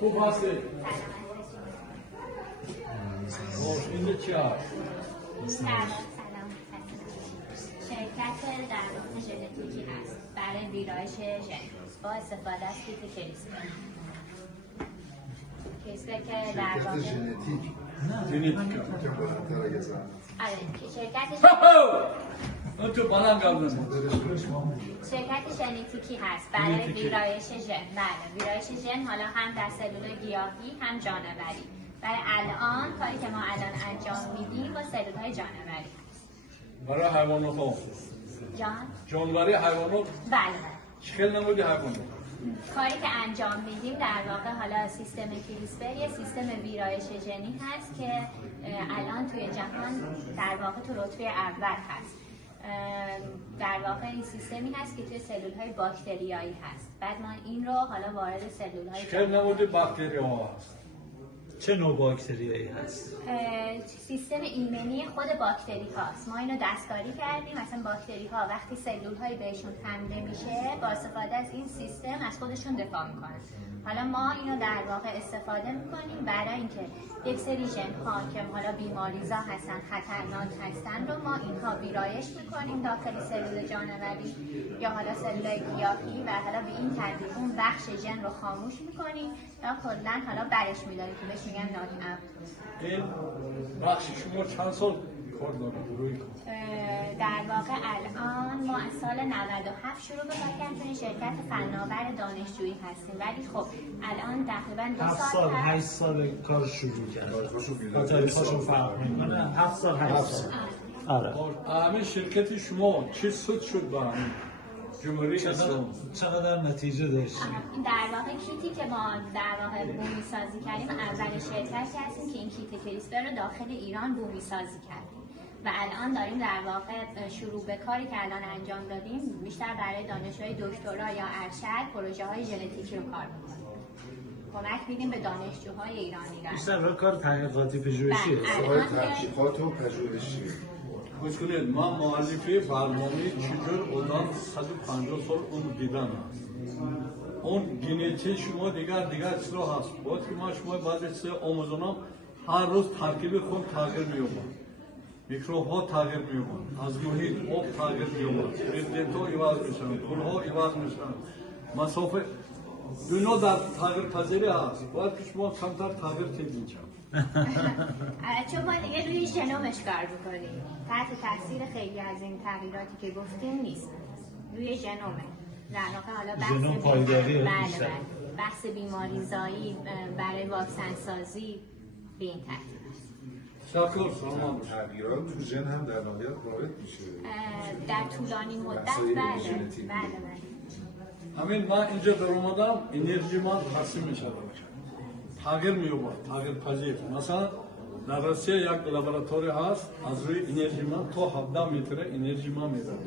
خوب هستی؟ اینجا چی هست؟ سلام. شرکت درمان ژنتیکی هست برای ویرایش ژن با استفاده از کیت کریسپر که در واقع ژنتیک آره شرکت ژنتیکی هست برای ویرایش ژن. بله ویرایش ژن حالا هم در سلول گیاهی هم جانوری. برای الان کاری که ما الان انجام میدیم با سلول‌های جانوری هست. برای حیوانات ها جانوری حیوانات بله چخیل نمودی حیوانات کاری که انجام میدیم در واقع حالا سیستم کریسپر یه سیستم ویرایش ژنی هست که الان توی جهان در واقع تو رتبه اول هست. در واقع این سیستمی هست که توی سلول‌های باکتریایی هست. بعد ما این رو حالا وارد سلول‌های چخیل نمودی باکتری ها هست. چه نوع باکتریایی هست؟ سیستم ایمنی خود باکتری هاست. ما اینو دستکاری کردیم. مثلا باکتری ها وقتی سلول های بهشون حمله میشه با استفاده از این سیستم از خودشون دفاع میکنن. حالا ما اینو در واقع استفاده میکنیم برای اینکه یک سری ژن ها که حالا بیماریزا هستن خطرناک هستن رو ما اینها ویرایش میکنیم داخل سلول جانوری یا حالا سلول گیاهی و حالا به این ترتیب اون بخش ژن رو خاموش میکنیم یا کلا حالا برش میداریم که بهش میگن ناک اپ. این بخش شما چند سال کار دارید روی کار؟ در واقع الان ما از سال 97 شروع به کار کردیم. توی شرکت فناور دانشجویی هستیم ولی خب الان تقریبا 2 سال 8 سال کار شروع کردیم. با تاریخشون فرق میکنه. 7 سال 8 سال. آره. همین شرکت شما چه سود شد با همین جمهوری اسلامی؟ چقدر نتیجه داشتیم؟ در واقع کیتی که ما در واقع بومی سازی کردیم اول شرکتی هستیم که این کیت کریسپر رو داخل ایران بومی سازی کردیم و الان داریم در واقع شروع به کاری که الان انجام دادیم بیشتر برای دانشجوی دکترا یا ارشد پروژه های ژنتیکی رو کار میکنیم. کمک میدیم به دانشجوهای ایرانی. بیشتر برای کار تحقیقاتی پژوهشی است. تحقیقات و پژوهشی. گوش کنید ما مؤلفه برنامه چجور آدم 150 سال اون دیدن هست. اون ژنتیک شما دیگر اصلاح هست. باید که ما شما بعد از آموزانم هر روز ترکیب خون تغییر می‌یابد. میکروب ها تغییر می‌یابد. از محیط آب تغییر می‌یابد. پرزنت ها عوض میشن. گل ها عوض میشن. مسافه دنیا در تغییر پذیری هست. باید که شما کمتر تغییر کنید. چون ما دیگه روی ژنومش کار می‌کنیم. تحت تاثیر خیلی از این تغییراتی که گفتیم نیست. روی ژنومه. در واقع حالا بحث بیماریزایی برای واکسن سازی به این ترتیب است. تغییرات تو ژن هم در نهایت وارد میشه. در طولانی مدت بله. همین من اینجا در اومدم انرژی من تقسیم میشه. تغییر می‌یابد. تغییر پذیر. مثلا در روسیه یک لابراتوری هست از روی انرژی من تا 17 متر انرژی من می‌دهد.